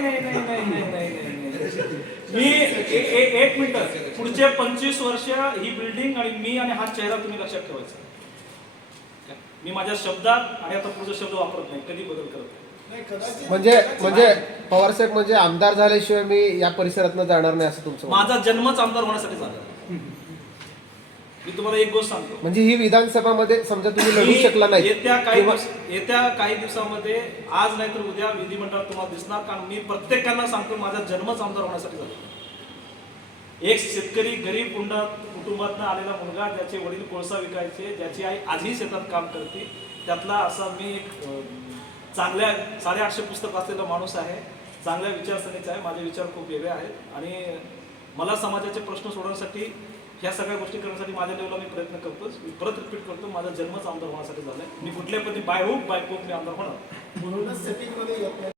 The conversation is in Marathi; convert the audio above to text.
नाही नाही नाही नाही नाही नाही नाही नाही. मी एक मिनिट पुढचे पंचवीस वर्ष ही बिल्डिंग आणि मी आणि हा चेहरा तुम्ही लक्षात ठेवायचा मी माझ्या शब्दात आणि आता पुढचा शब्द वापरत नाही कधी बदल करत नाही. म्हणजे म्हणजे पवार साहेब म्हणजे आमदार झाल्याशिवाय मी या परिसरात जाणार नाही असं तुमचं. माझा जन्मच आमदार होण्यासाठी झाला मी तुम्हाला एक गोष्ट सांगतो. म्हणजे ही विधानसभामध्ये समजा तुम्ही लढू शकला नाही. येत्या काही दिवस- येत्या काही दिवसामध्ये आज नाही तर उद्या विधिमंडळात तुम्हाला दिसणार कारण मी प्रत्येकांना सांगतो माझा जन्मच आमदार होण्यासाठी झाला. एक शेतकरी गरीब कुंडा कुटुंबातनं आलेला मुलगा ज्याचे वडील कोळसा विकायचे ज्याची आई आजही शेतात काम करते त्यातला असा मी एक अं, चांगल्या साडेआठशे पुस्तक वाचलेला माणूस आहे. चांगल्या विचारसरणीचा आहे. माझे विचार खूप वेगळे आहेत. आणि मला समाजाचे प्रश्न सोडवण्यासाठी ह्या सगळ्या गोष्टी करण्यासाठी माझ्या लेवलला मी प्रयत्न करतोच. मी परत रिपीट करतो माझा जन्मच आमदार होण्यासाठी झालाय. मी कुठल्या पद्धती बाय होप बाय होप मी आमदार होणार. म्हणूनच सेटिंगमध्ये